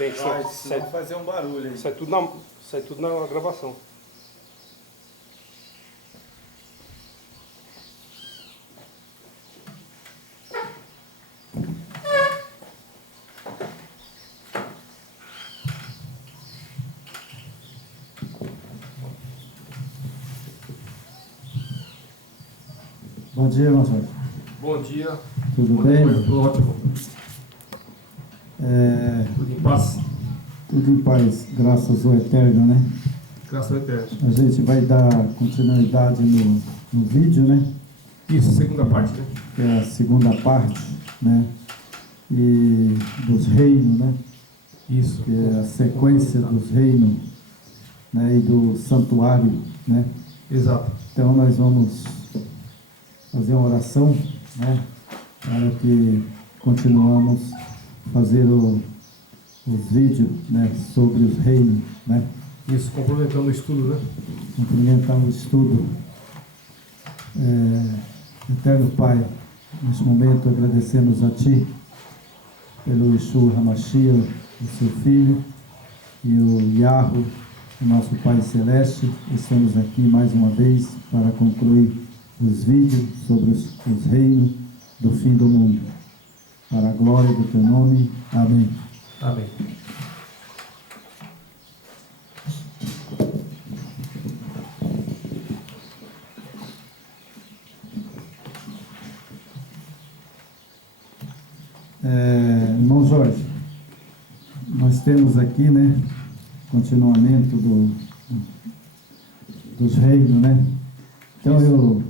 Tem som. Vai fazer um barulho aí. Isso é tudo na gravação. Bom dia, irmão Jorge. Bom dia. Tudo bem? Tudo ótimo. Tudo em paz. Tudo em paz, graças ao Eterno, né? Graças ao Eterno. A gente vai dar continuidade no vídeo, né? Isso, segunda parte, né? Que é a segunda parte, né? E dos reinos, né? Isso. Que é a sequência dos reinos, né? E do santuário, né? Exato. Então nós vamos fazer uma oração, né? Para que continuamos fazer os vídeos, né? Sobre os reinos, né? Isso, complementando o estudo, né? Cumprimentar o estudo. Eterno Pai, neste momento agradecemos a Ti pelo Yeshua HaMashiach, o Seu Filho, e o Yahweh, o nosso Pai Celeste. Estamos aqui mais uma vez para concluir os vídeos sobre os reinos do fim do mundo. Para a glória do Teu nome. Amém. Amém. Irmão Jorge, nós temos aqui, né, continuamento dos reinos, né? Então eu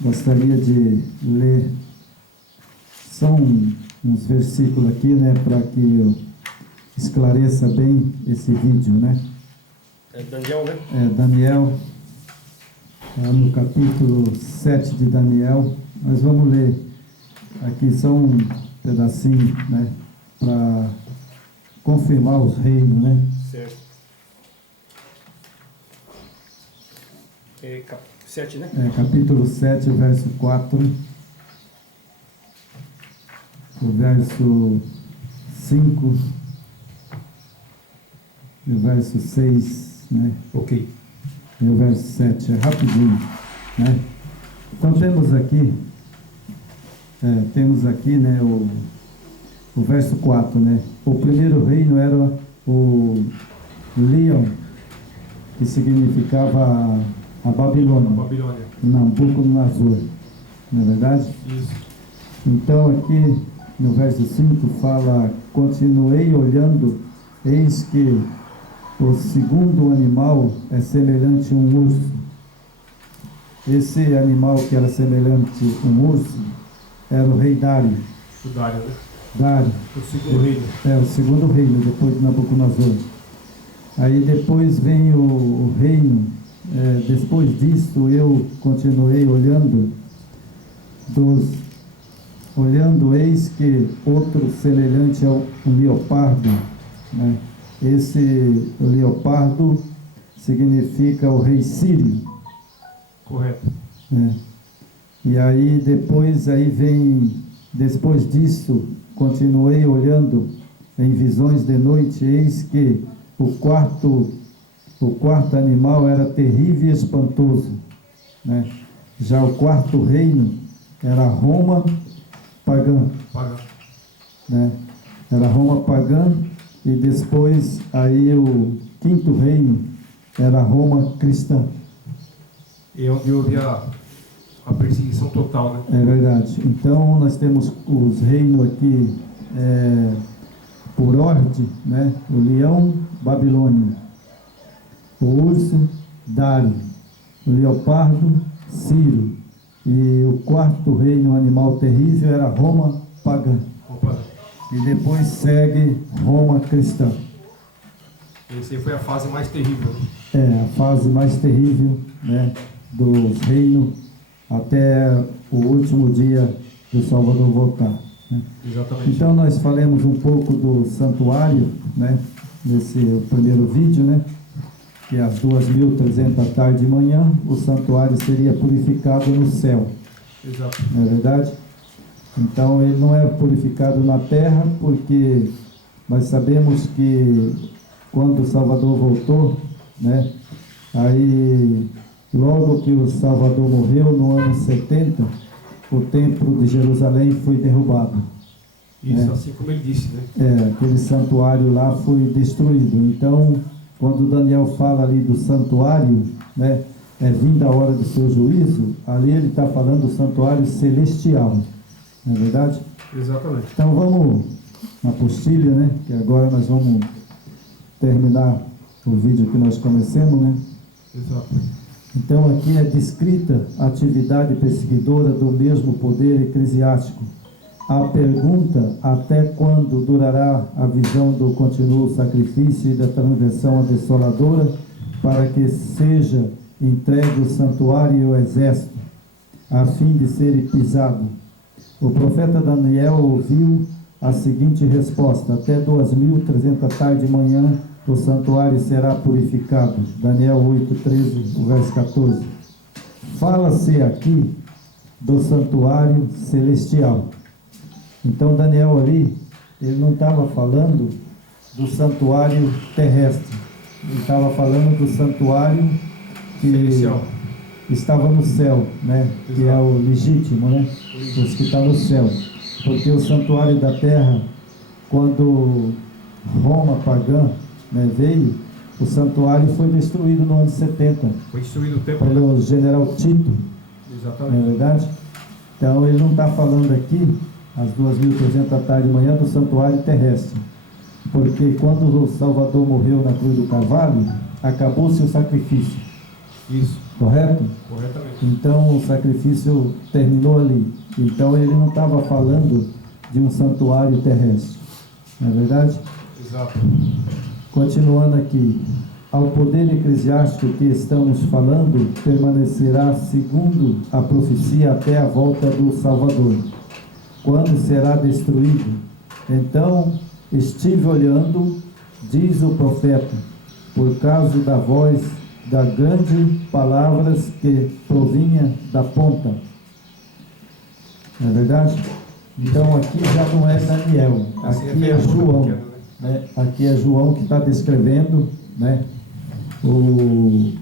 gostaria de ler só uns versículos aqui, né, para que eu esclareça bem esse vídeo, né? É Daniel, né? Daniel, no capítulo 7 de Daniel, nós vamos ler aqui só um pedacinho, né, para confirmar os reinos, né? Certo. 7, né? Capítulo 7, verso 4, o verso 5 e o verso 6, né? Ok. E o verso 7, é rapidinho, né? Então temos aqui, né, o verso 4, né? O primeiro reino era o Leão, que significava a Babilônia. Babilônia. Nabucodonosor, não é verdade? Isso. Então aqui no verso 5 fala: continuei olhando, eis que o segundo animal é semelhante a um urso. Esse animal que era semelhante a um urso era o rei Dário. O Dário, né? Dário. O segundo reino. O segundo reino, depois de Nabucodonosor. Aí depois vem o reino, depois disso eu continuei olhando, eis que outro semelhante ao leopardo, né? Esse leopardo significa o rei Sírio. Correto. Né? E aí depois disso, continuei olhando em visões de noite, eis que o quarto animal era terrível e espantoso, né? Já o quarto reino era Roma pagã, né? Era Roma pagã, e depois aí o quinto reino era Roma cristã. E onde houve a perseguição total, né? É verdade. Então nós temos os reinos aqui por ordem, né? O leão, Babilônia; o urso, Dário; o leopardo, Ciro; e o quarto reino animal terrível era Roma pagã. Opa. E depois segue Roma cristã. Essa aí foi a fase mais terrível, né? A fase mais terrível, né, dos reinos, até o último dia do Salvador voltar, né? Exatamente. Então nós falamos um pouco do santuário, né, nesse primeiro vídeo, né, que às 2.300 da tarde e manhã o santuário seria purificado no céu. Exato. Não é verdade? Então ele não é purificado na terra, porque nós sabemos que quando o Salvador voltou, né, aí logo que o Salvador morreu, no ano 70, o templo de Jerusalém foi derrubado. Isso, assim como ele disse, né? Aquele santuário lá foi destruído. Então, quando Daniel fala ali do santuário, né, vinda a hora do seu juízo, ali ele está falando do santuário celestial, não é verdade? Exatamente. Então vamos na apostila, né, que agora nós vamos terminar o vídeo que nós começamos, né? Exato. Então aqui é descrita a atividade perseguidora do mesmo poder eclesiástico. A pergunta: até quando durará a visão do contínuo sacrifício e da transgressão desoladora, para que seja entregue o santuário e o exército, a fim de ser pisado? O profeta Daniel ouviu a seguinte resposta: até 2300 tarde e manhã o santuário será purificado. Daniel 8:13, o verso 14. Fala-se aqui do santuário celestial. Então Daniel ali, ele não estava falando do santuário terrestre, ele estava falando do santuário que Celestial. estava no céu, né? Que é o legítimo, né? Os que estão no céu. Porque o santuário da terra, quando Roma pagã, né, veio, o santuário foi destruído no ano 70 Foi destruído o templo. pelo general Tito, Exatamente. não é verdade? Então ele não está falando aqui, às 2300 tarde de manhã, do santuário terrestre. Porque quando o Salvador morreu na cruz do Calvário, acabou-se o sacrifício. Isso. Correto? Corretamente. Então o sacrifício terminou ali. Então ele não estava falando de um santuário terrestre. Não é verdade? Exato. Continuando aqui. Ao poder eclesiástico que estamos falando, permanecerá segundo a profecia até a volta do Salvador, quando será destruído. Então estive olhando, diz o profeta, por causa da voz da grande palavras que provinha da ponta. Não é verdade? Então aqui já não é Daniel, aqui é João, né? Aqui é João que está descrevendo, né, o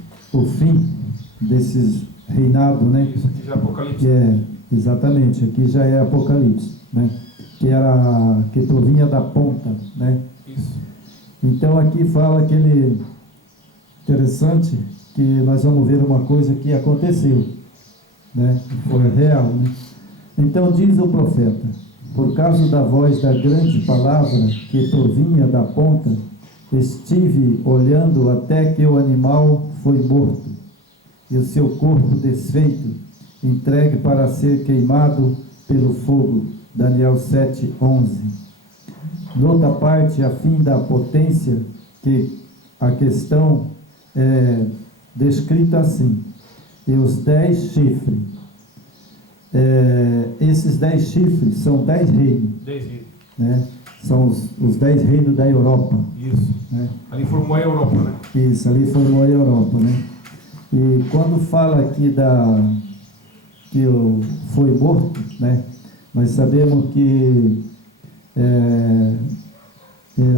fim desses reinados, né? Isso aqui já é Apocalipse. Exatamente, aqui já é Apocalipse, né? Que provinha da ponta, né? Isso. Então aqui fala aquele interessante que nós vamos ver uma coisa que aconteceu, né? Foi real, né? Então diz o profeta: por causa da voz da grande palavra que provinha da ponta, estive olhando até que o animal foi morto, e o seu corpo desfeito, entregue para ser queimado pelo fogo. Daniel 7:11. Noutra parte, a fim da potência, que a questão é descrita assim: e os 10 chifres. Esses 10 chifres são 10 reinos. 10 reinos. Né? São os 10 reinos da Europa. Isso. Né? Ali formou a Europa, né? Isso, ali formou a Europa, né? E quando fala aqui foi morto, né? Nós sabemos que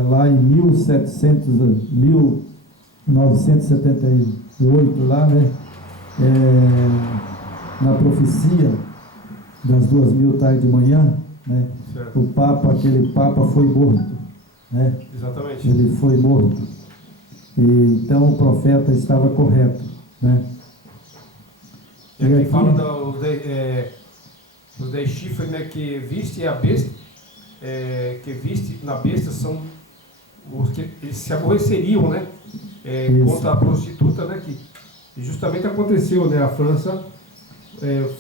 lá em 1978, lá, né? Na profecia das 2000 tarde de manhã, né? Certo. Aquele Papa foi morto, né? Exatamente. Ele foi morto. E, então o profeta estava correto, né? E aqui fala dos 10 chifres, né, que viste a besta, que viste na besta são os que eles se aborreceriam, né? Contra a prostituta, né? Que justamente aconteceu, né? A França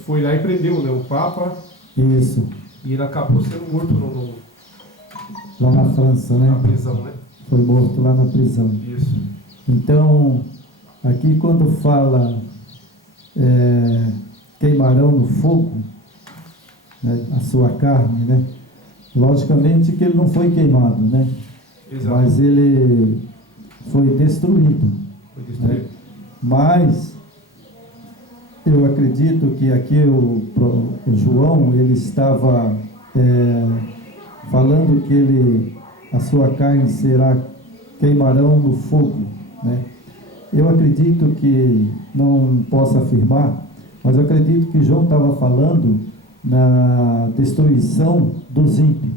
foi lá e prendeu, né, o Papa. Isso. E ele acabou sendo morto lá na França, né? Na prisão, né? Foi morto lá na prisão. Isso. Então, aqui quando fala queimarão no fogo, né, a sua carne, né? Logicamente que ele não foi queimado, né? Exato. Mas ele foi destruído. Foi destruído. Né? Mas eu acredito que aqui o João, ele estava falando que ele a sua carne será queimarão no fogo, né? Eu acredito que, não posso afirmar, mas eu acredito que João estava falando na destruição dos ímpios.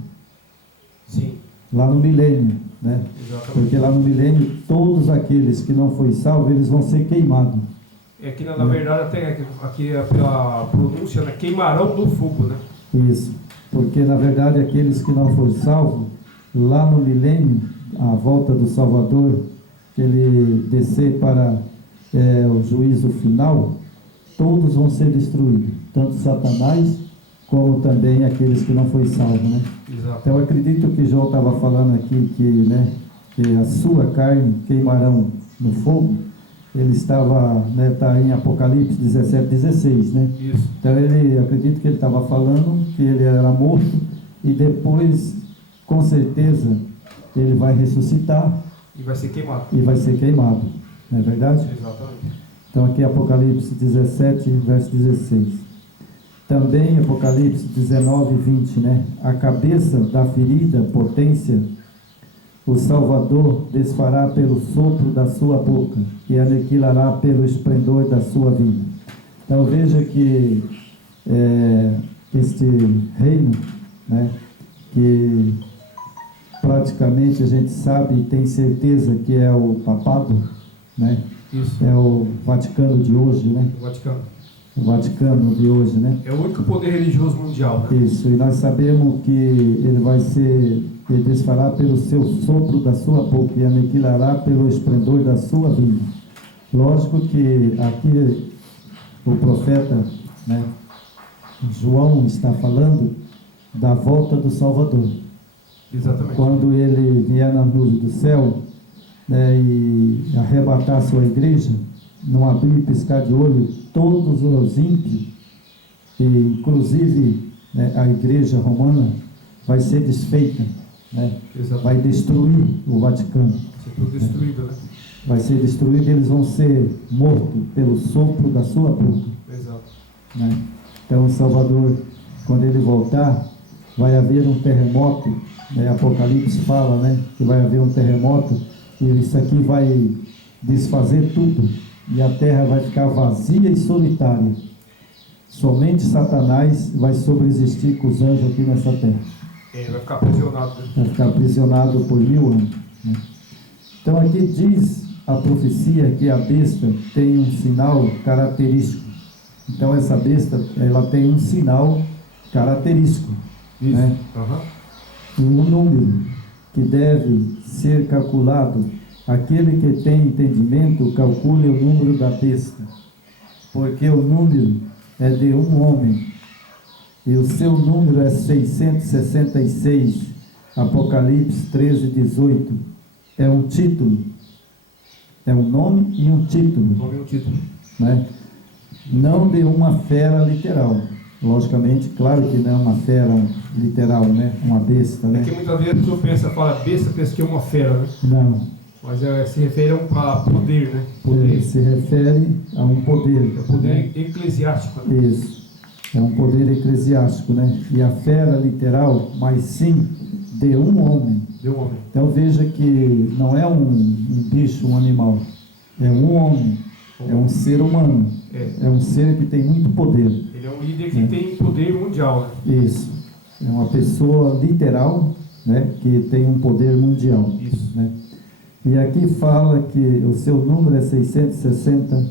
Sim. Lá no milênio, né? Exatamente. Porque lá no milênio, todos aqueles que não foi salvo, eles vão ser queimados. É que na verdade até aqui a pronúncia, né? Queimarão no fogo, né? Isso, porque na verdade aqueles que não foram salvos, lá no milênio, a volta do Salvador, que ele descer para o juízo final, todos vão ser destruídos, tanto Satanás como também aqueles que não foram salvos, né? Exato. Então eu acredito que João estava falando aqui que, né, que a sua carne queimarão no fogo. Ele estava, né, tá em Apocalipse 17:16, né? Isso. Então ele, acredito que ele estava falando que ele era morto e depois, com certeza, ele vai ressuscitar E vai ser queimado. e vai ser queimado, não é verdade? Exatamente. Então aqui Apocalipse 17, verso 16. Também Apocalipse 19:20, né? A cabeça da ferida potência, o Salvador desfará pelo sopro da sua boca e aniquilará pelo esplendor da sua vinda. Então veja que este reino, né, que praticamente a gente sabe e tem certeza que é o papado, né? Isso. É o Vaticano de hoje, né? O Vaticano. O Vaticano de hoje, né? É o único poder religioso mundial, né? Isso, e nós sabemos que ele desfará pelo seu sopro da sua boca e aniquilará pelo esplendor da sua vinda. Lógico que aqui o profeta, né, João está falando da volta do Salvador. Exatamente. Quando ele vier na nuvem do céu, né, e arrebatar a sua igreja, não abrir e piscar de olho, todos os ímpios, e inclusive, né, a igreja romana, vai ser desfeita, né? Vai destruir o Vaticano. Vai ser tudo destruído, né? Vai ser destruído, eles vão ser mortos pelo sopro da sua boca, Exato. né? Então o Salvador, quando ele voltar, vai haver um terremoto, né? Apocalipse fala, né, que vai haver um terremoto, e isso aqui vai desfazer tudo, e a terra vai ficar vazia e solitária. Somente Satanás vai sobreexistir com os anjos aqui nessa terra. Vai ficar aprisionado, né? Vai ficar aprisionado por 1000 anos, né? Então aqui diz a profecia que a besta tem um sinal característico. Então essa besta, ela tem um sinal característico, Isso. né? Uhum. Um número que deve ser calculado. Aquele que tem entendimento, calcule o número da besta, porque o número é de um homem, e o seu número é 666, Apocalipse 13:18, é um título, é um nome e um título, Nome e um título. né? Não de uma fera literal, logicamente, claro que não é uma fera literal, né? Uma besta, né? Porque muitas vezes a pessoa fala besta, pensa que é uma fera, né? Não. Mas se refere a poder, né? Poder. Se refere a um poder. É o poder né? eclesiástico, né? Isso. É um poder eclesiástico, né? E a fera literal, mas sim de um homem. De um homem. Então veja que não é um bicho, um animal. É um homem. É um ser humano. É um ser que tem muito poder. Ele é um líder que tem poder mundial, né? Isso. É uma pessoa literal, né? Que tem um poder mundial. Isso. Né? E aqui fala que o seu número é 660,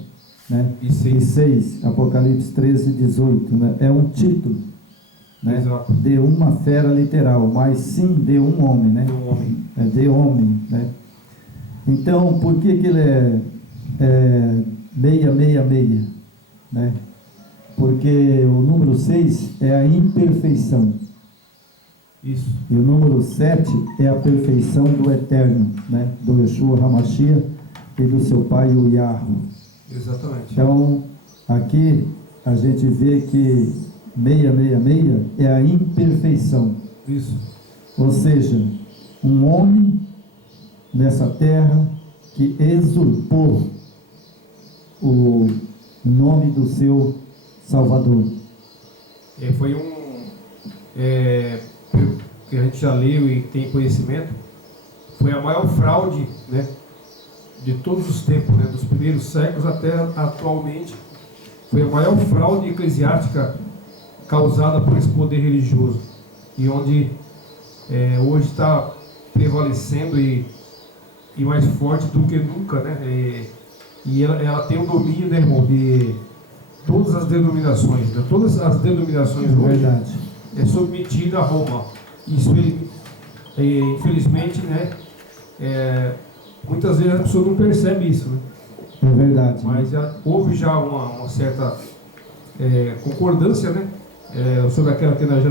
né? E 6, Apocalipse 13:18, né? É um título, né? Exato. De uma fera literal, mas sim de um homem, né? De um homem. É de homem, né? Então, por que ele é 666, né? Porque o número 6 é a imperfeição. Isso. E o número 7 é a perfeição do Eterno, né? Do Yeshua HaMashiach e do seu pai, o Yahweh. Exatamente. Então, aqui a gente vê que 666 é a imperfeição. Isso. Ou seja, um homem nessa terra que usurpou o nome do seu Salvador. Foi que a gente já leu e tem conhecimento, foi a maior fraude, né, de todos os tempos, né, dos primeiros séculos até atualmente. Foi a maior fraude eclesiástica causada por esse poder religioso, e onde hoje está prevalecendo e mais forte do que nunca, né? E ela tem o domínio, né, irmão, de todas as denominações, né? Todas as denominações hoje é submetida a Roma. Isso infelizmente, né? Muitas vezes a pessoa não percebe isso, né? É verdade. Mas houve já uma certa concordância, né? Sobre aquela que nós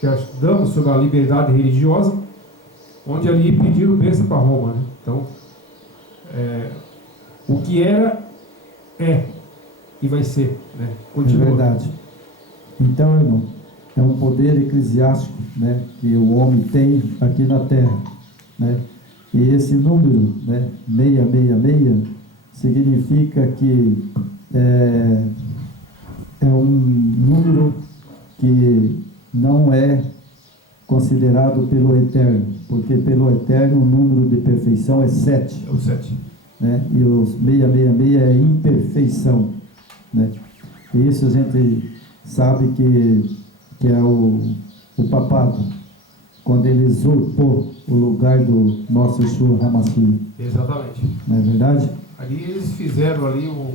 já estudamos, sobre a liberdade religiosa, onde ali pediram bênção para Roma, né? Então, o que era, e vai ser, né? Continua. É verdade. Então, irmão, é um poder eclesiástico, né, que o homem tem aqui na terra, né? E esse número, né, 666, significa que é um número que não é considerado pelo Eterno, porque pelo Eterno o número de perfeição é 7. É o 7. Né? E o 666 é imperfeição, né? E isso a gente sabe que é o papado, quando ele usurpou o lugar do nosso Yeshua HaMashiach. Exatamente. Não é verdade? Ali eles fizeram ali um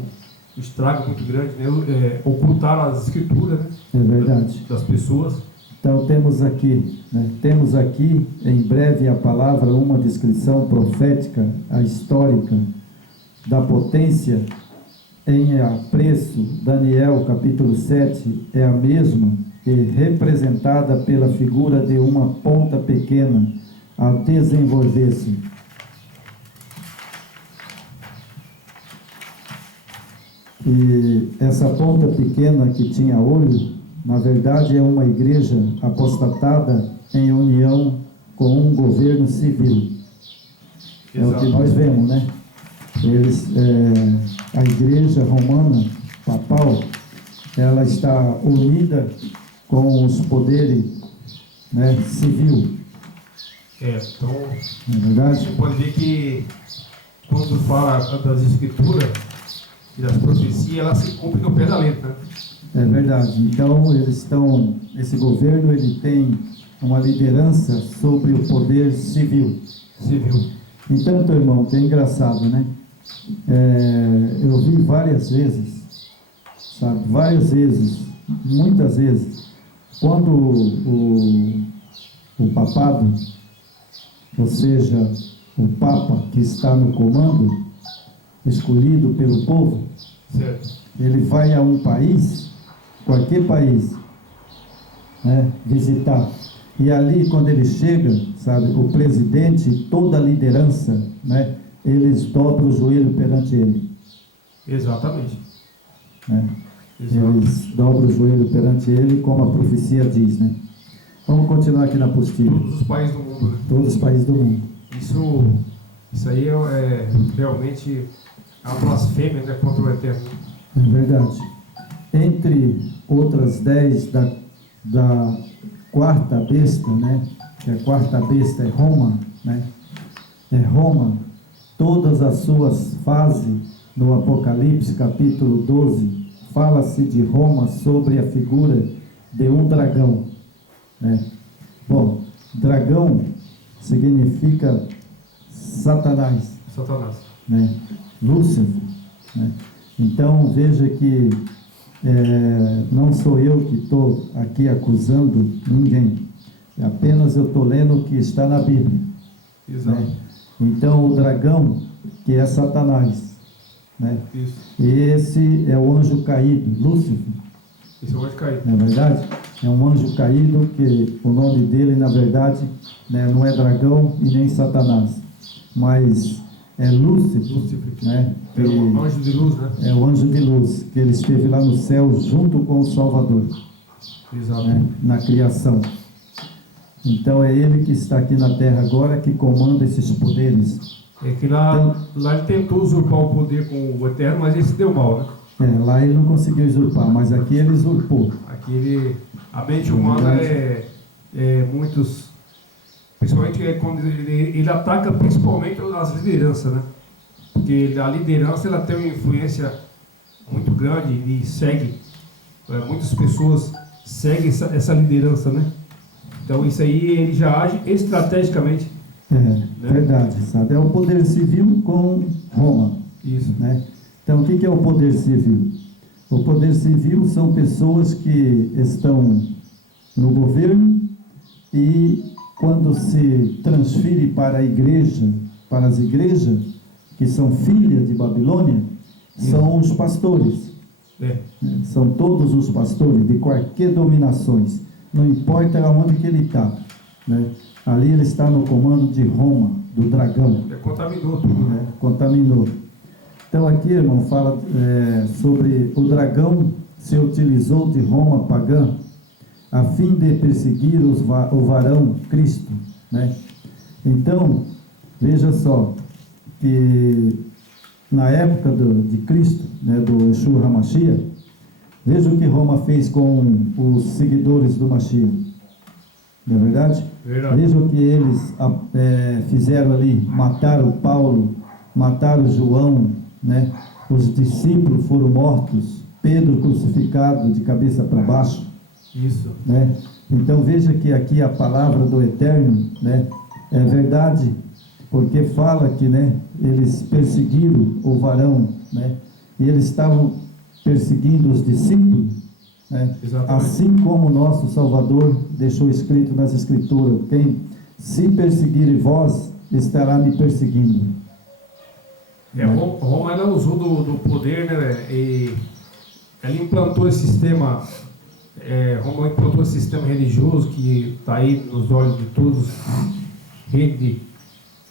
estrago muito grande, né? Ocultaram as escrituras, né? É verdade. Das pessoas. Então temos aqui em breve a palavra, uma descrição profética, a histórica da potência em apreço. Daniel capítulo 7 é a mesma, e representada pela figura de uma ponta pequena a desenvolver-se. E essa ponta pequena que tinha olho, na verdade é uma igreja apostatada em união com um governo civil. Exato. É o que nós vemos, né? A igreja romana, papal, ela está unida com os poderes, né, civil. Então, não é verdade? Você pode ver que quando fala das escrituras e das profecias, ela se cumpre no pé da letra, né? É verdade. Então, esse governo, ele tem uma liderança sobre o poder civil. Então, teu irmão, que é engraçado, né? Eu vi várias vezes, sabe? Várias vezes, muitas vezes, quando o papado, ou seja, o Papa que está no comando, escolhido pelo povo, certo, ele vai a um país, qualquer país, né, visitar. E ali, quando ele chega, sabe, o presidente e toda a liderança, né, eles dobram o joelho perante ele. Exatamente. Né? Eles dobram o joelho perante ele, como a profecia diz, né? Vamos continuar aqui na apostila. Todos os países do mundo, né? Todos os países do mundo. Isso aí é realmente a blasfêmia, né, contra o Eterno. É verdade. Entre outras 10 da quarta besta, né? Que a quarta besta é Roma, né? É Roma. Todas as suas fases, no Apocalipse capítulo 12, fala-se de Roma sobre a figura de um dragão, né? Bom, dragão significa Satanás, né? Lúcifer, né? Então veja que não sou eu que estou aqui acusando ninguém, apenas eu estou lendo o que está na Bíblia. Exato. Né? Então o dragão, que é Satanás, né? Isso. Esse é o anjo caído, Lúcifer. Esse é o anjo caído. Não é verdade? É um anjo caído, que o nome dele, na verdade, né, não é dragão e nem Satanás, mas é Lúcifer, né? É o anjo de luz, né? É o anjo de luz, que ele esteve lá no céu junto com o Salvador. Exato. Né, na criação. Então é ele que está aqui na terra agora, que comanda esses poderes. É que lá ele tentou usurpar o poder com o Eterno, mas ele se deu mal, né? Lá ele não conseguiu usurpar, mas aqui ele usurpou. Aqui a mente humana muitos Principalmente quando ele ataca principalmente as lideranças, né? Porque a liderança ela tem uma influência muito grande e segue, muitas pessoas seguem essa liderança, né? Então isso aí ele já age estrategicamente. Né? Verdade, sabe? É o poder civil com Roma. Isso. Né? Então o que é o poder civil? O poder civil são pessoas que estão no governo e quando se transfere para a igreja, para as igrejas que são filhas de Babilônia, são os pastores. São todos os pastores de qualquer dominações, não importa onde que ele está, né? Ali ele está no comando de Roma, do dragão. Contaminou tudo, né? Contaminou. Então aqui, irmão, fala sobre o dragão se utilizou de Roma pagã a fim de perseguir o varão Cristo, né? Então, veja só, que na época de Cristo, né, do Yeshua HaMashiach, veja o que Roma fez com os seguidores do Mashiach. Não é verdade? Verdade. Veja o que eles fizeram ali, mataram Paulo, mataram João, né? Os discípulos foram mortos, Pedro crucificado de cabeça para baixo. Isso. Né? Então veja que aqui a palavra do Eterno, né, é verdade, porque fala que, né, eles perseguiram o varão, né, e eles estavam perseguindo os discípulos, né, assim como o nosso Salvador deixou escrito nas Escrituras: quem se perseguir vós, estará me perseguindo. Roma ela usou do poder, né, e ela implantou esse sistema. Roma implantou esse sistema religioso que está aí nos olhos de todos,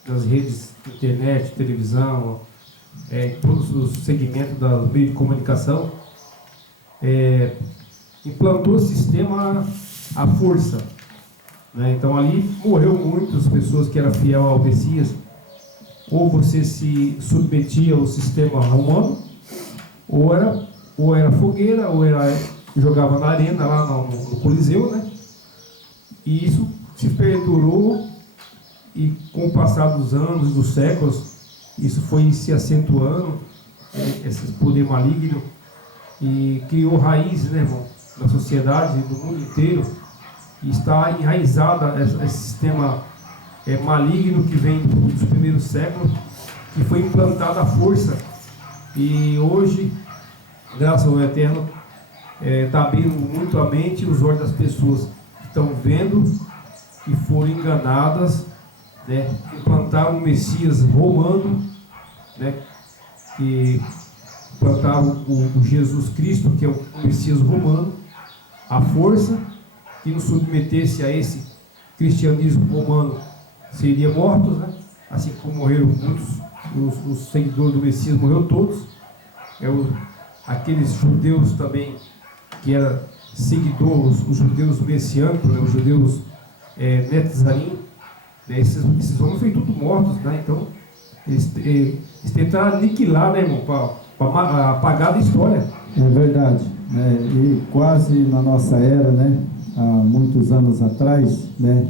das redes internet, televisão, todos os segmentos dos meios de comunicação. Implantou o sistema à força, né? Então ali morreu muitas pessoas que eram fiel ao Messias. Ou você se submetia ao sistema romano, ou era fogueira, ou jogava na arena, lá no Coliseu, né? E isso se perdurou, e com o passar dos anos, dos séculos, isso foi se acentuando, esse poder maligno, e criou raízes, né, irmão, na sociedade, do mundo inteiro, e está enraizada esse sistema maligno que vem dos primeiros séculos, que foi implantado à força, e hoje, graças ao Eterno, está abrindo muito a mente e os olhos das pessoas que estão vendo que foram enganadas, né? Implantaram o Messias romano, né? Que implantaram o Jesus Cristo, que é o Messias romano, à força, que nos submetesse a esse cristianismo romano, seria mortos, né? Assim como morreram muitos, os seguidores do Messias morreram todos. Aqueles judeus também que eram seguidores, os judeus messiânicos, né, os judeus Netzarim, né, esses homens foram tudo mortos, né? Então eles tentaram aniquilar, né, irmão, para apagar da história. É verdade, né? E quase na nossa era, né, há muitos anos atrás, né,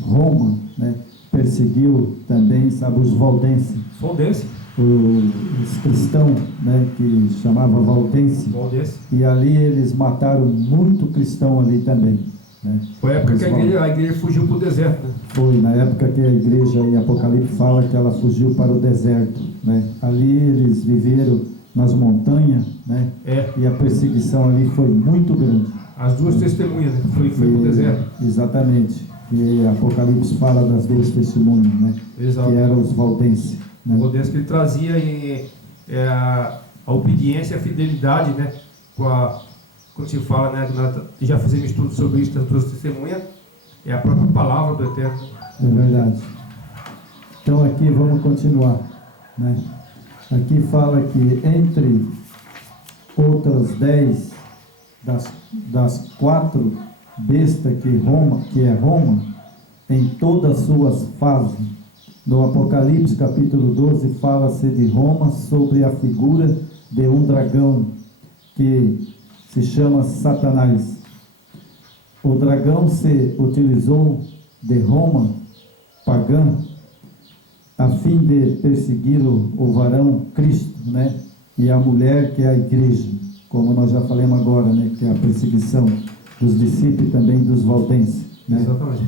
Roma, né, perseguiu também, sabe, os valdenses. Os cristãos, né, que chamava Valdense, e ali eles mataram muito cristão ali também, né? Foi a época que a igreja fugiu para o deserto, né? Foi na época que a igreja em Apocalipse fala que ela fugiu para o deserto, né? Ali eles viveram nas montanhas, né? E a perseguição ali foi muito grande. As duas testemunhas, né? Foi para o deserto. Exatamente. E Apocalipse fala das duas testemunhas, né? Exato. Que eram os valdenses. O valdense que ele trazia a obediência e a fidelidade, né? Quando se fala, né? Já fizemos estudo sobre isso, das duas testemunhas, é a própria palavra do Eterno. É verdade. Então aqui vamos continuar, né? Aqui fala que entre outras 10 das 4 bestas que é Roma, em todas as suas fases. No Apocalipse capítulo 12 fala-se de Roma sobre a figura de um dragão que se chama Satanás. O dragão se utilizou de Roma pagã, a fim de perseguir o varão Cristo, né? E a mulher, que é a igreja, como nós já falamos agora, né? Que é a perseguição dos discípulos e também dos valdenses, né? Exatamente.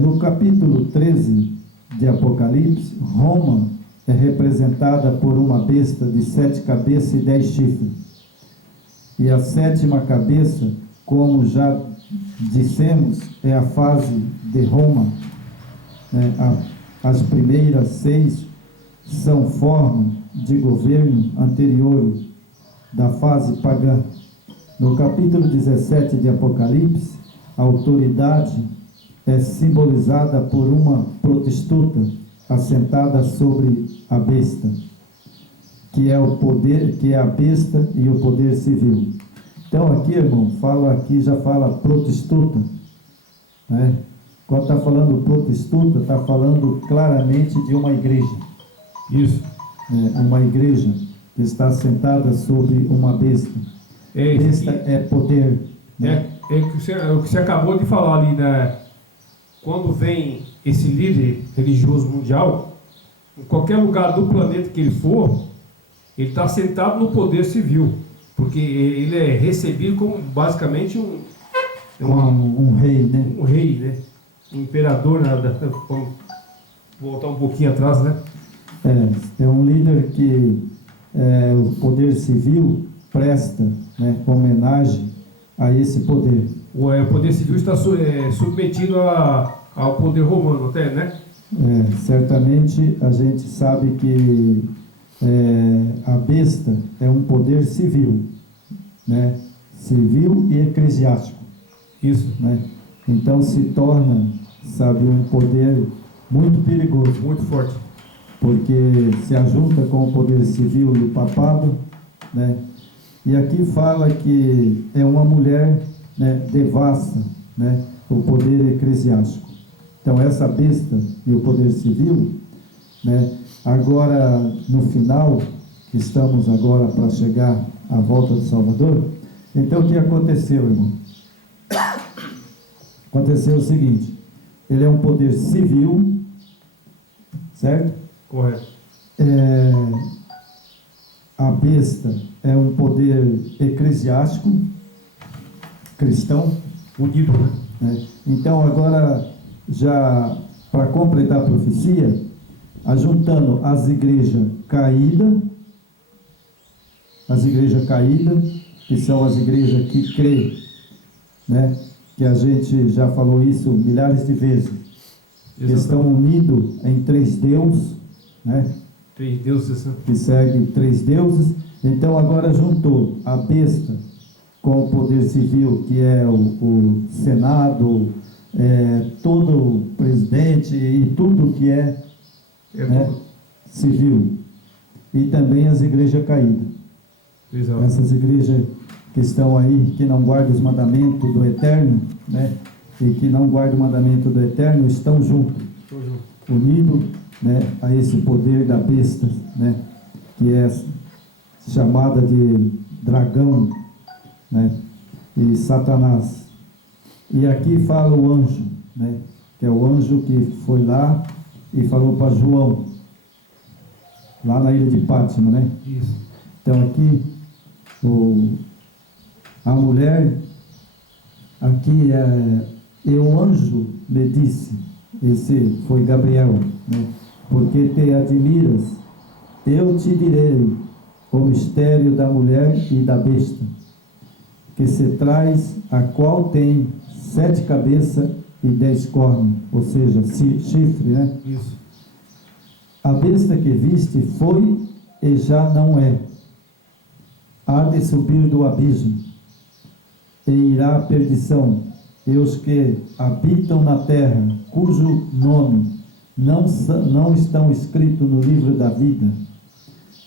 No capítulo 13 de Apocalipse, Roma é representada por uma besta de 7 cabeças e 10 chifres. E a 7ª cabeça, como já dissemos, é a fase de Roma, né? As primeiras 6 são forma de governo anterior da fase pagã. No capítulo 17 de Apocalipse, a autoridade é simbolizada por uma prostituta assentada sobre a besta, que é o poder, que é a besta e o poder civil. Então aqui, irmão, já fala prostituta, né? Quando está falando prostituta, está falando claramente de uma igreja. Isso. Uma igreja que está sentada sobre uma besta. Besta é poder. Né? É o que você acabou de falar ali, né? Quando vem esse líder religioso mundial, em qualquer lugar do planeta que ele for, ele está sentado no poder civil, porque ele é recebido como basicamente um rei, né? Um rei, né? Um imperador, né? Vamos voltar um pouquinho atrás, né? É um líder que o poder civil presta, né, homenagem a esse poder. O poder civil está submetido ao poder romano, até, né? Certamente a gente sabe que a besta é um poder civil, né? Civil e eclesiástico. Isso. Né? Então se torna, sabe, um poder muito perigoso. Muito forte. Porque se ajunta com o poder civil e o papado, né? E aqui fala que é uma mulher, né, devassa, né, o poder eclesiástico. Então essa besta e o poder civil, né, agora no final, que estamos agora para chegar à volta do Salvador, então o que aconteceu, irmão? Aconteceu o seguinte: ele é um poder civil, certo? Correto. A besta é um poder eclesiástico, cristão, unido, né? Então agora, já para completar a profecia, ajuntando as igrejas caídas, que são as igrejas que crê, né? Que a gente já falou isso milhares de vezes, que estão unidos em 3 deuses, né? 3 deuses, que seguem 3 deuses. Então agora juntou a besta com o poder civil, que é o Senado, todo o presidente e tudo que né, civil, e também as igrejas caídas. Exato. Essas igrejas que estão aí, que não guardam os mandamentos do Eterno, né, e que não guardam o mandamento do Eterno, estão juntos, unidos, né, a esse poder da besta, né, que é chamada de dragão, né, e Satanás. E aqui fala o anjo, né, que é o anjo que foi lá e falou para João, lá na ilha de Pátima, né? Isso. Então aqui a mulher, aqui e o anjo me disse, esse foi Gabriel, né? Porque te admiras, eu te direi o mistério da mulher e da besta, que se traz, a qual tem 7 cabeças e 10 cornos, ou seja, chifre, né? Isso. A besta que viste foi e já não é. Há de subir do abismo, e irá à perdição, e os que habitam na terra, cujo nome não estão escritos no livro da vida,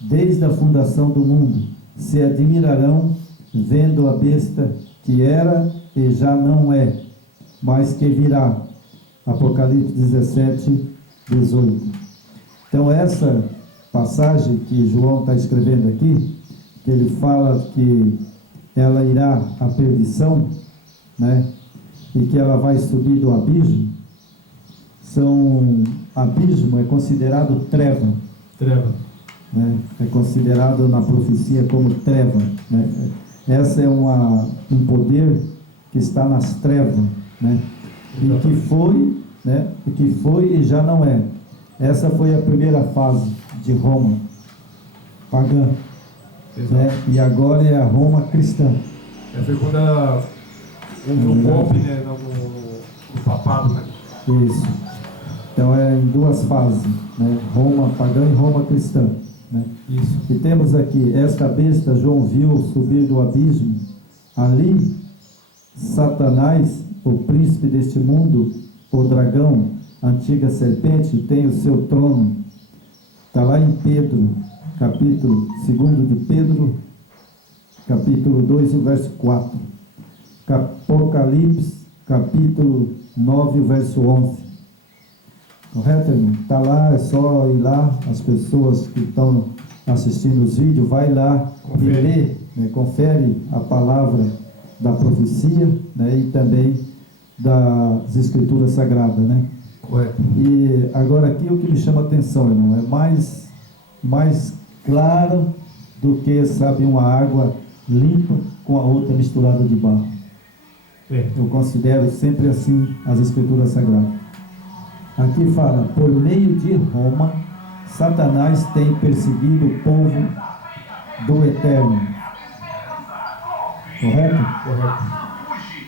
desde a fundação do mundo, se admirarão, vendo a besta que era e já não é, mas que virá. Apocalipse 17, 18. Então essa passagem que João está escrevendo aqui, que ele fala que ela irá à perdição, né, e que ela vai subir do abismo, abismo é considerado treva, Treva. né? É considerado na profecia como treva, né? Essa é um poder que está nas trevas, né? E que foi, né? E que foi e já não é. Essa foi a primeira fase de Roma pagã, né? E agora é a Roma cristã. Foi quando houve um golpe, né, no papado, né? Isso. Então é em duas fases, né? Roma pagã e Roma cristã, né? Isso. E temos aqui, esta besta João viu subir do abismo, ali Satanás, o príncipe deste mundo, o dragão, a antiga serpente, tem o seu trono. Está lá em Pedro, capítulo 2 de Pedro, capítulo 2, verso 4. Apocalipse, capítulo 9, verso 11. Correto, irmão? Está lá, é só ir lá, as pessoas que estão assistindo os vídeos, vai lá e lê, né? Confere a palavra da profecia, né? E também das escrituras sagradas, né? Correto. E agora aqui o que me chama a atenção, irmão, é mais claro do que, sabe, uma água limpa com a outra misturada de barro. Eu considero sempre assim as escrituras sagradas. Aqui fala, por meio de Roma, Satanás tem perseguido o povo do Eterno. Correto? Correto.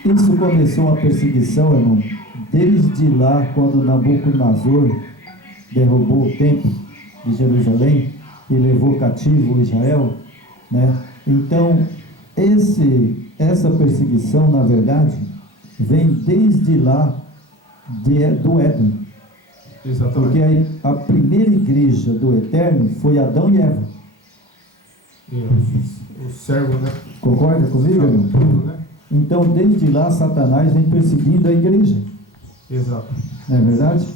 Isso começou a perseguição, irmão, desde lá, quando Nabucodonosor derrubou o templo de Jerusalém e levou cativo Israel, né? Então, essa perseguição, na verdade, vem desde lá do Éden. Exatamente. Porque a primeira igreja do Eterno foi Adão e Eva. O servo, né? Concorda comigo, irmão? Tudo, né? Então, desde lá, Satanás vem perseguindo a igreja. Exato. Não é verdade?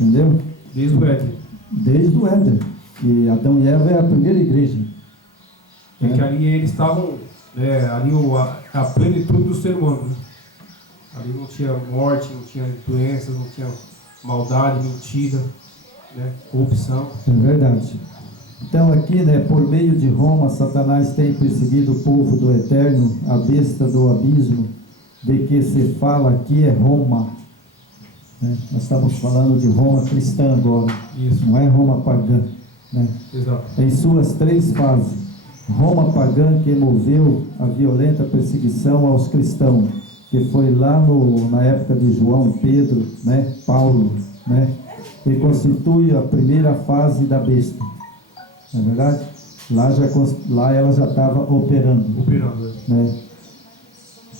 Entendeu? Desde o Éden. Desde o Éden. E Adão e Eva é a primeira igreja. É que ali eles estavam, ali a plenitude do ser humano, né? Ali não tinha morte, não tinha doenças, não tinha maldade, mentira, né? Corrupção. É verdade. Então aqui, né, por meio de Roma, Satanás tem perseguido o povo do Eterno, a besta do abismo, de que se fala aqui é Roma. Né? Nós estamos falando de Roma cristã agora. Isso. Não é Roma pagã. Né? Exato. Em suas três fases. Roma pagã que moveu a violenta perseguição aos cristãos, que foi lá na época de João, Pedro, né, Paulo, né, e constitui a primeira fase da besta. Não é verdade? Lá ela já estava operando. Né?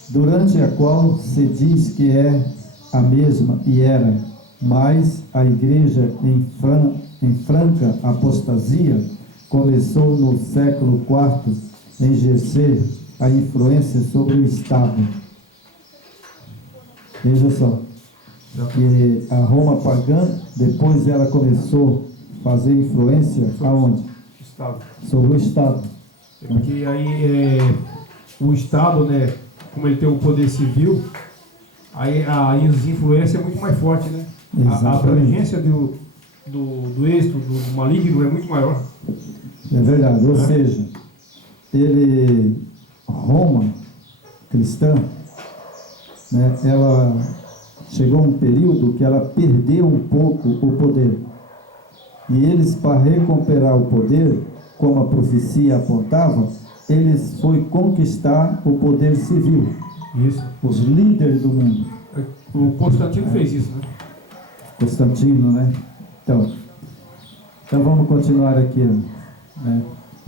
Durante a qual se diz que é a mesma e era, mas a igreja em franca apostasia começou no século IV a exercer a influência sobre o Estado. Veja só, que a Roma pagã, depois ela começou a fazer influência aonde? Estado. Sobre o Estado. Porque aí o Estado, né, como ele tem o poder civil, aí as influências é muito mais forte, né? A abrangência do êxito, do maligno é muito maior. É verdade, ou seja, Roma cristã, né, ela chegou um período que ela perdeu um pouco o poder. E eles, para recuperar o poder, como a profecia apontava, eles foram conquistar o poder civil. Isso. Os líderes do mundo. O Constantino fez isso, né? Constantino, né? Então vamos continuar aqui, né?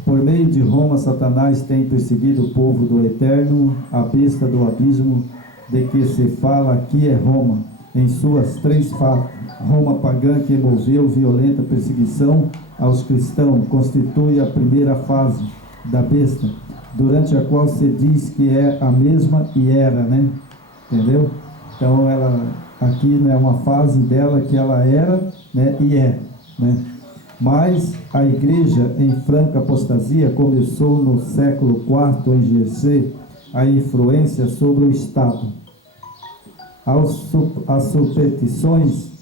Por meio de Roma, Satanás tem perseguido o povo do Eterno, a besta do abismo, de que se fala aqui é Roma, em suas três fases. Roma pagã que moveu violenta perseguição aos cristãos, constitui a primeira fase da besta, durante a qual se diz que é a mesma e era, né? Entendeu? Então ela aqui, né, uma fase dela que ela era, né, e é, né? Mas a igreja em franca apostasia começou no século IV a exercer a influência sobre o Estado. As superstições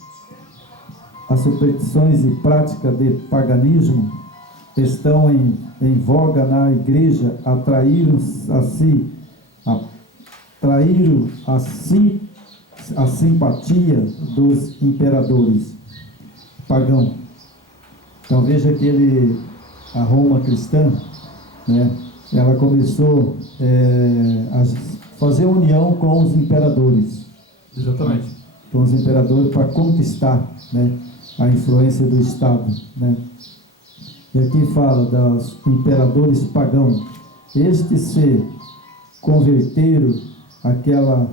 as superstições e práticas de paganismo estão em voga na igreja, atraíram a simpatia dos imperadores pagãos. Então veja que a Roma cristã, né, ela começou a fazer união com os imperadores. Exatamente. Com os imperadores para conquistar, né, a influência do Estado, né? E aqui fala dos imperadores pagãos. Estes se converteram àquela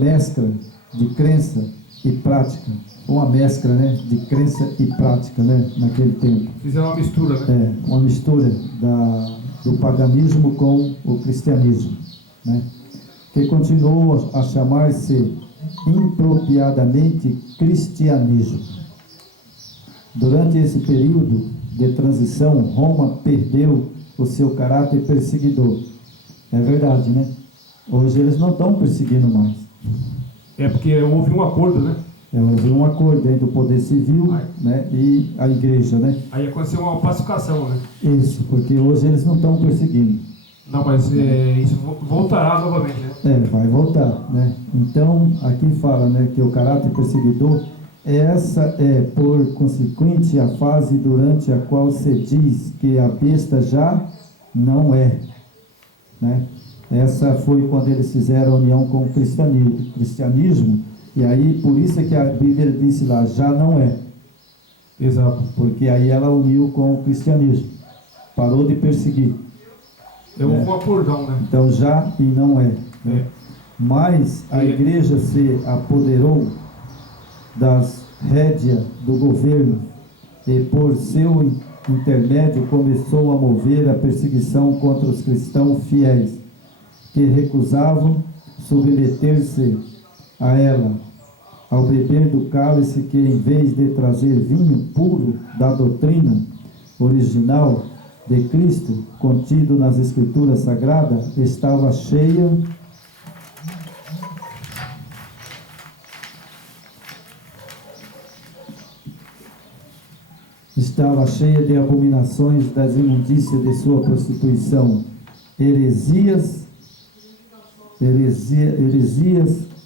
mescla de crença e prática. Uma mescla, né, de crença e prática, né, naquele tempo. Fizeram uma mistura, né? Uma mistura do paganismo com o cristianismo, né? Que continuou a chamar-se impropriadamente cristianismo. Durante esse período de transição, Roma perdeu o seu caráter perseguidor. É verdade, né? Hoje eles não estão perseguindo mais. É porque houve um acordo, né? Houve um acordo entre o poder civil, né, e a igreja, né? Aí aconteceu uma pacificação, né? Isso, porque hoje eles não estão perseguindo. Não, mas isso voltará novamente, né? Vai voltar, né? Então, aqui fala, né, que o caráter perseguidor, essa é, por consequente, a fase durante a qual se diz que a besta já não é, né? Essa foi quando eles fizeram a união com o cristianismo, e aí, por isso é que a Bíblia disse lá, já não é. Exato. Porque aí ela uniu com o cristianismo, parou de perseguir. Houve um acordão, né? Então já e não é, né? Mas a igreja se apoderou das rédeas do governo e por seu intermédio começou a mover a perseguição contra os cristãos fiéis que recusavam submeter-se a ela, ao beber do cálice que, em vez de trazer vinho puro da doutrina original de Cristo, contido nas Escrituras Sagradas, estava cheia de abominações das imundícias de sua prostituição, heresias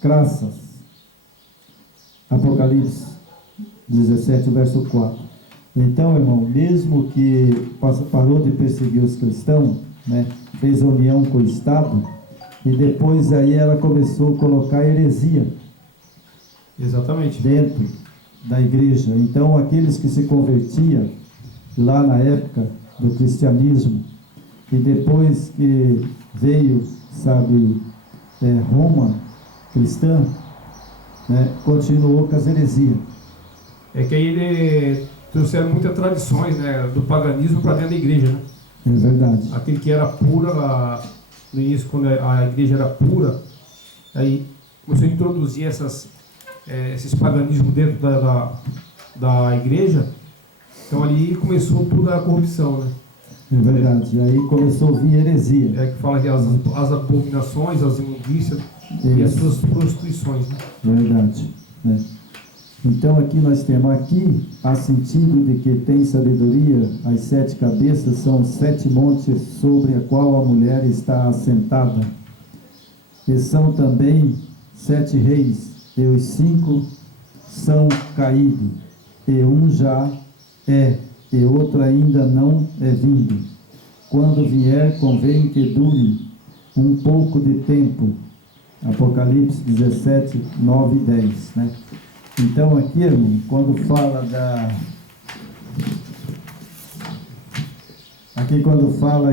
crassas. Apocalipse 17, verso 4. Então, irmão, mesmo que parou de perseguir os cristãos, né, fez união com o Estado, e depois aí ela começou a colocar heresia. Exatamente. Dentro da igreja. Então, aqueles que se convertiam lá na época do cristianismo, e depois que veio, Roma cristã, né, continuou com as heresias. É que aí ele trouxeram muitas tradições, né, do paganismo para dentro da igreja, né? É verdade. Aquele que era pura, no início, quando a igreja era pura, aí começou a introduzir esses paganismos dentro da igreja. Então ali começou toda a corrupção, né? É verdade. E aí começou a vir heresia. É que fala que as abominações, as imundícias e as suas prostituições, né? Verdade, né? Então aqui nós temos há sentido de que tem sabedoria, as 7 cabeças são 7 montes sobre a qual a mulher está assentada, e são também 7 reis, e os 5 são caídos, e um já é, e outro ainda não é vindo. Quando vier, convém que dure um pouco de tempo. Apocalipse 17, 9 e 10, né? Então aqui, irmão, quando fala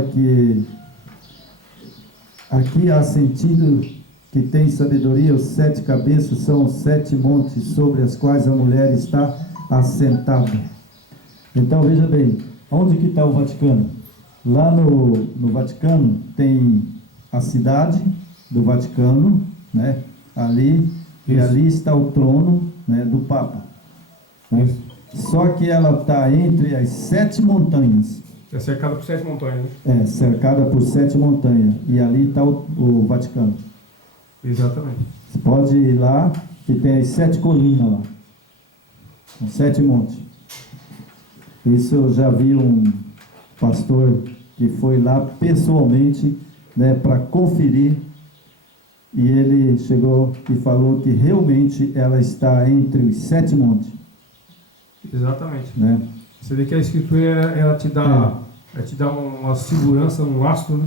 que aqui há sentido que tem sabedoria, os 7 cabeças são os 7 montes sobre as quais a mulher está assentada. Então veja bem, onde que está o Vaticano? Lá no Vaticano tem a cidade do Vaticano, né? Ali, e ali está o trono, né, do Papa, né? Só que ela está entre as 7 montanhas. É cercada por 7 montanhas, né? Cercada por 7 montanhas. E ali está o Vaticano. Exatamente. Você pode ir lá, que tem as 7 colinas lá. São 7 montes. Isso eu já vi um pastor que foi lá pessoalmente, né, para conferir, e ele chegou e falou que realmente ela está entre os 7 montes. Exatamente. Né? Você vê que a escritura ela te dá, uma segurança, um lastro, né?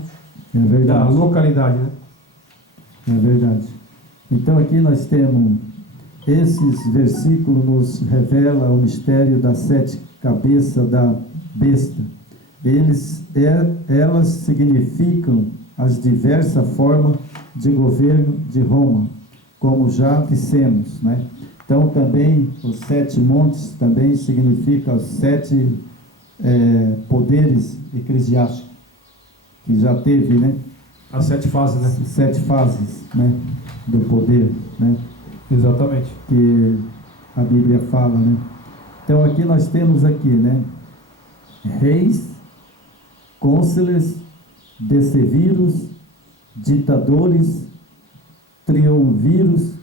É Da verdade. localidade, né? É verdade. Então aqui nós temos, esses versículos nos revela o mistério das 7 cabeças da besta. Elas significam as diversas formas de governo de Roma, como já dissemos, né? Então também os 7 montes também significam os 7 poderes eclesiásticos que já teve, né? As 7 fases, né? 7 fases, né, do poder, né, Exatamente. que a Bíblia fala, né. Então aqui nós temos aqui, né, reis, cônsules, decevírus, ditadores, triunvíros.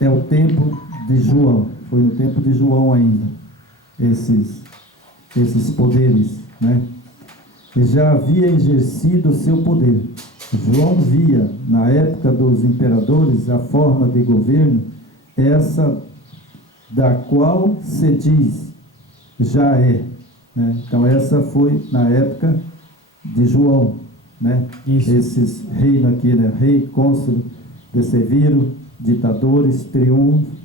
É o tempo de João, foi no tempo de João ainda, esses poderes, né, e já havia exercido o seu poder. João via, na época dos imperadores, a forma de governo, essa da qual se diz, já é. Né? Então, essa foi na época de João. Né? Esses reinos aqui, né? Rei, cônsul, deceviro, ditadores,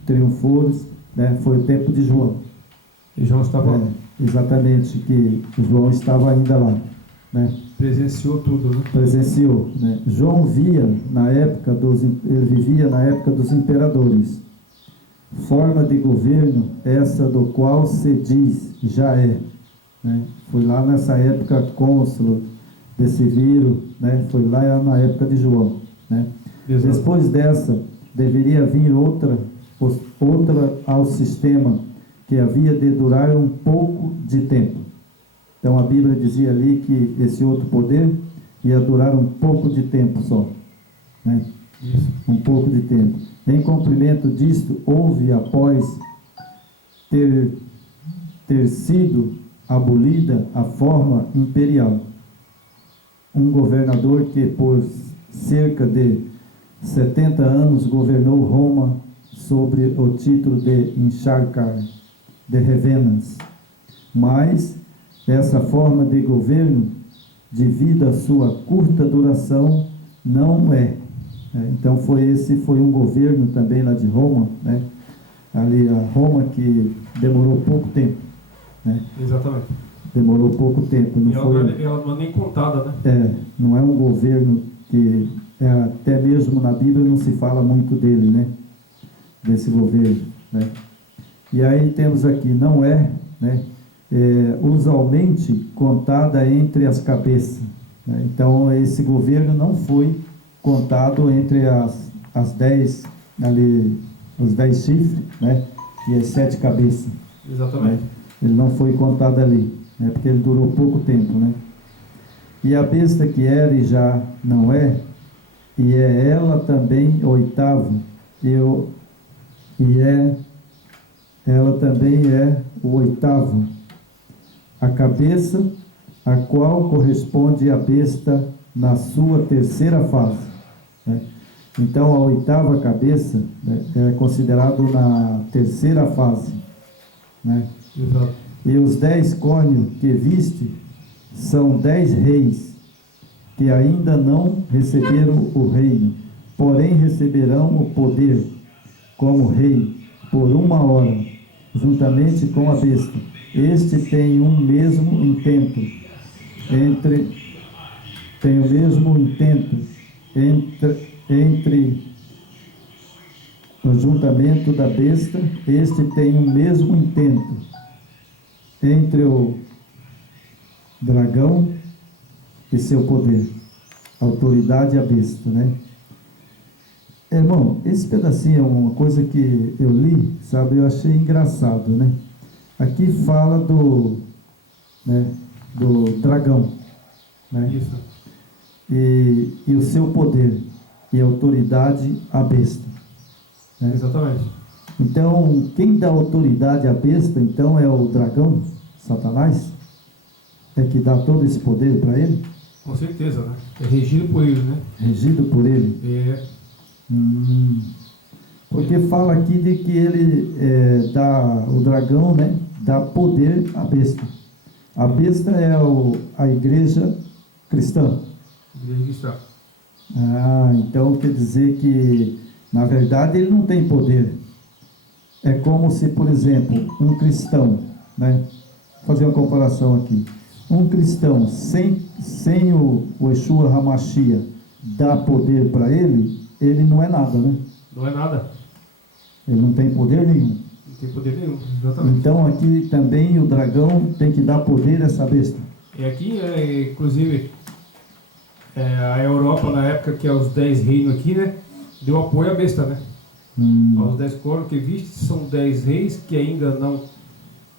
triunfores, né? Foi o tempo de João. E João estava... exatamente, que João estava ainda lá. Né? Presenciou tudo, né? Presenciou, né? João via na época ele vivia na época dos imperadores. Forma de governo essa do qual se diz já é, né? Foi lá nessa época cônsul, deceviro, né? Foi lá na época de João, né? Depois dessa deveria vir outra ao sistema que havia de durar um pouco de tempo. Então a Bíblia dizia ali que esse outro poder ia durar um pouco de tempo só, né? Isso. Um pouco de tempo. Em cumprimento disto, houve, após ter sido abolida a forma imperial, um governador que por cerca de 70 anos governou Roma sobre o título de encharcar de revenas. Mas essa forma de governo, devido à sua curta duração, não é. Então foi um governo também lá de Roma, né? Ali a Roma que demorou pouco tempo, né? Exatamente. Demorou pouco tempo. Não ela não é nem contada, né? Não é um governo que até mesmo na Bíblia não se fala muito dele, né? Desse governo, né? E aí temos aqui, não é, né? Usualmente contada entre as cabeças, né? Então esse governo não foi contado entre as 10 ali, os 10 chifres, né? E as 7 cabeças. Exatamente. Né? Ele não foi contado ali, né? Porque ele durou pouco tempo, né? E a besta que era e já não é, e é ela também oitavo, ela também é o oitavo, a cabeça, a qual corresponde a besta na sua terceira fase, né? Então a oitava cabeça, né, é considerado na terceira fase, né? Exato. E os 10 cônios que viste são 10 reis que ainda não receberam o reino, porém receberão o poder como rei por 1 hora, juntamente com a besta. Este tem o mesmo intento entre o juntamento da besta. Este tem o mesmo intento entre o dragão e seu poder, autoridade e a besta, né? Irmão, esse pedacinho é uma coisa que eu li, sabe, eu achei engraçado, né? Aqui fala do dragão, né? Isso. E o seu poder e autoridade a besta, né? Exatamente. Então, quem dá autoridade à besta, então, é o dragão, Satanás? É que dá todo esse poder para ele? Com certeza, né? É regido por ele, né? Regido por ele? É. Porque fala aqui de que ele dá, o dragão, né, dá poder à besta. A besta é a igreja cristã. Igreja cristã. Então quer dizer que, na verdade, ele não tem poder. É como se, por exemplo, um cristão, né? Vou fazer uma comparação aqui. Um cristão sem o Yeshua HaMashiach dar poder para ele não é nada, né? Não é nada. Ele não tem poder nenhum. Não tem poder nenhum, exatamente. Então aqui também o dragão tem que dar poder a essa besta. E aqui, inclusive, a Europa, na época que é os 10 reinos aqui, né? Deu apoio à besta, né? Aos 10 corvos que viste, são 10 reis que ainda não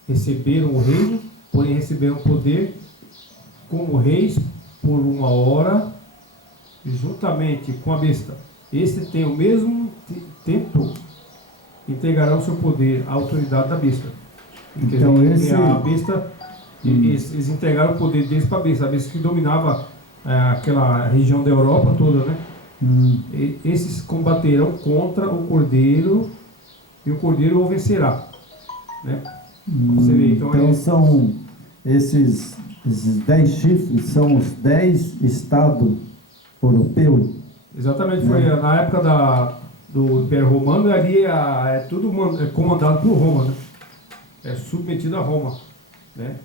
receberam o reino, porém receberam poder como reis por 1 hora, juntamente com a besta. Esse tem o mesmo tempo, entregará o seu poder à autoridade da besta. Então a besta, eles entregaram o poder deles para a besta que dominava aquela região da Europa toda, né? Esses combaterão contra o cordeiro e o cordeiro o vencerá, né? Você vê, então são esses 10 chifres, são os 10 estados europeus. Exatamente, foi na época do Império Romano, e ali é tudo comandado por Roma, né? É submetido a Roma, né?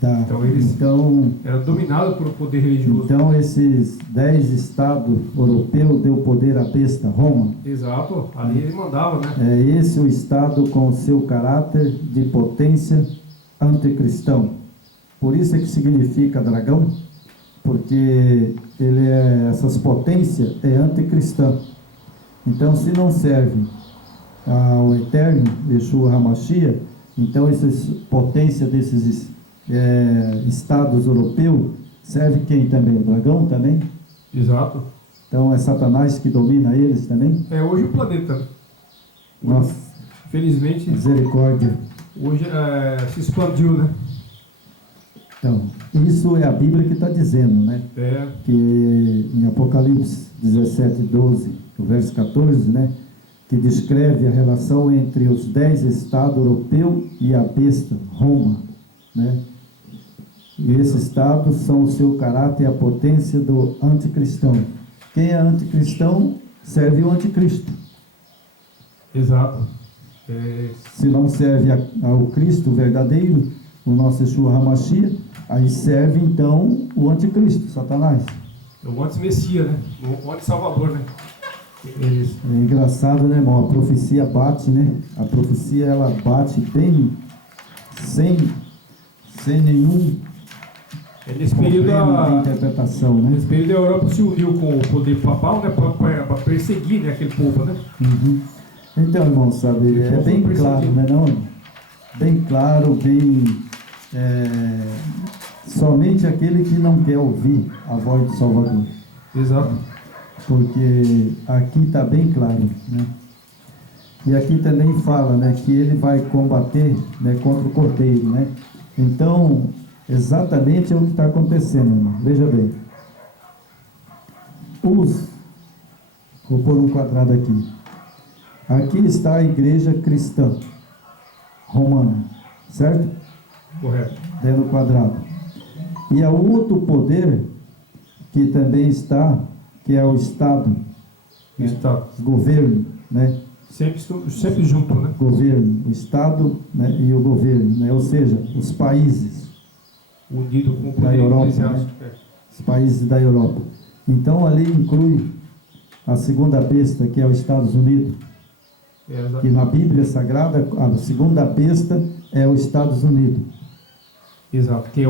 Tá. Então eles eram dominados pelo poder religioso. Então esses 10 estados europeus deu poder à besta, Roma. Exato, ali ele mandava, né? É esse o estado com o seu caráter de potência anticristão. Por isso é que significa dragão, porque essas potências é anticristã. Então, se não serve ao eterno Yeshua HaMashiach, então essas potências desses estados europeus serve quem também? O dragão também? Exato. Então é Satanás que domina eles também? É hoje o planeta, né? Nossa, felizmente misericórdia. Hoje se expandiu, né? Então, isso é a Bíblia que está dizendo, né? Que em Apocalipse 17, 12, o verso 14, né? Que descreve a relação entre os 10 estados europeus e a besta, Roma, né? E esses estados são o seu caráter e a potência do anticristão. Quem é anticristão serve o anticristo. Exato. Se não serve ao Cristo verdadeiro, o nosso Yeshua HaMashiach, aí serve então o anticristo, Satanás. É o anti-Messias, né? O anti-Salvador, né? É engraçado, né, irmão? A profecia bate, né? A profecia, ela bate bem sem nenhum nesse período de interpretação, né? Nesse período a Europa se uniu com o poder papal, né? Para perseguir, né, aquele povo, né? Então, irmão, sabe, é bem claro, né, não? Bem claro, somente aquele que não quer ouvir a voz do Salvador. Exato. Porque aqui está bem claro, né? E aqui também fala, né, que ele vai combater, né, contra o cordeiro, né? Então, exatamente é o que está acontecendo, irmão. Veja bem. Vou pôr um quadrado aqui. Aqui está a igreja cristã romana, certo? Correto. Dentro do quadrado. E há outro poder que também está, que é o Estado, O Estado. O governo, né? Sempre junto, né? Governo, o Estado, né, e o governo, né? Ou seja, os países Unido com o da poder Europa, eclesiástico. né? Os países da Europa. Então ali inclui a segunda besta, que é os Estados Unidos. Que na Bíblia Sagrada, a segunda besta é os Estados Unidos. Exato, que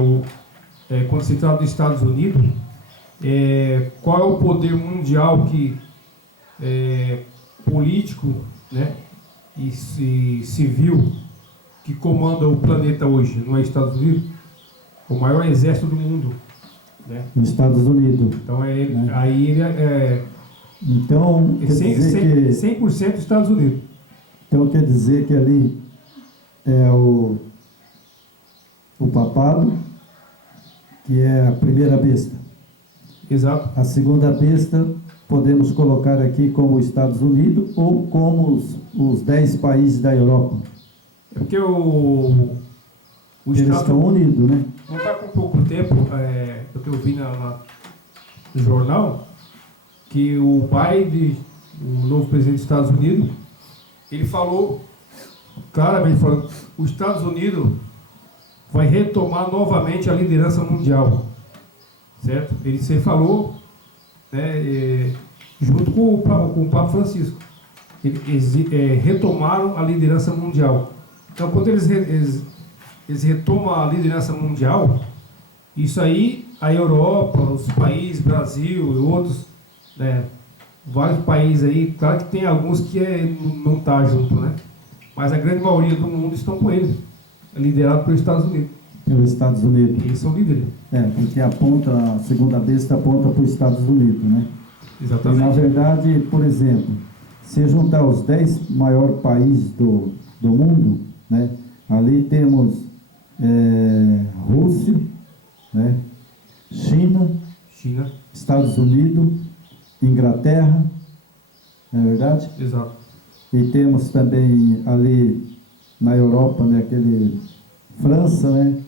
quando se trata dos Estados Unidos, qual é o poder mundial político, né, e civil que comanda o planeta hoje? Não é Estados Unidos? O maior exército do mundo, né? Nos Estados Unidos. Então né? Aí ele então, quer dizer 100% Estados Unidos. Então quer dizer que ali é o papado, que é a primeira besta. Exato. A segunda besta podemos colocar aqui como os Estados Unidos ou como os 10 países da Europa. É porque o Eles Estado estão unidos, né? não está com pouco tempo, do que eu vi no jornal, que o Biden, o novo presidente dos Estados Unidos, ele falou claramente, falando, os Estados Unidos vai retomar novamente a liderança mundial, certo? Ele sempre falou, né, junto com o Papa Francisco, eles retomaram a liderança mundial. Então, quando eles retomam a liderança mundial, isso aí, a Europa, os países, Brasil e outros, né, vários países aí, claro que tem alguns que não estão junto, né? Mas a grande maioria do mundo estão com ele, liderado pelos Estados Unidos. Pelos Estados Unidos. Eles são líderes. Porque a segunda besta aponta para os Estados Unidos, né? Exatamente. E, na verdade, por exemplo, se juntar os 10 maiores países do mundo, né? Ali temos Rússia, né? China, Estados Unidos, Inglaterra, não é verdade? Exato. E temos também ali na Europa, né, França, né,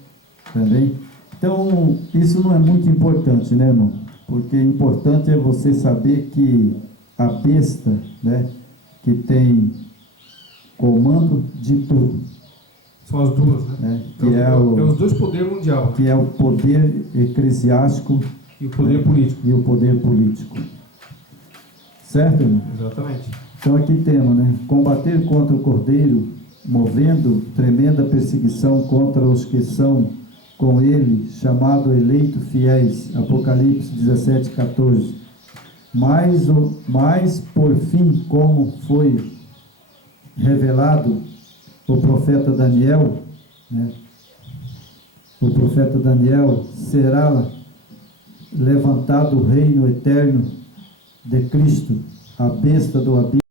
também. Então, isso não é muito importante, né, irmão? Porque importante é você saber que a besta, né, que tem comando de tudo. São as duas, né? Que é os dois poderes mundiais. Que é o poder eclesiástico e o poder político. E o poder político. Certo, irmão? Exatamente. Então aqui temos, né? Combater contra o Cordeiro, movendo tremenda perseguição contra os que são com ele, chamado eleito fiéis. Apocalipse 17, 14. Mas por fim, como foi revelado o profeta Daniel, né? O profeta Daniel, será levantado o reino eterno de Cristo, a besta do abismo.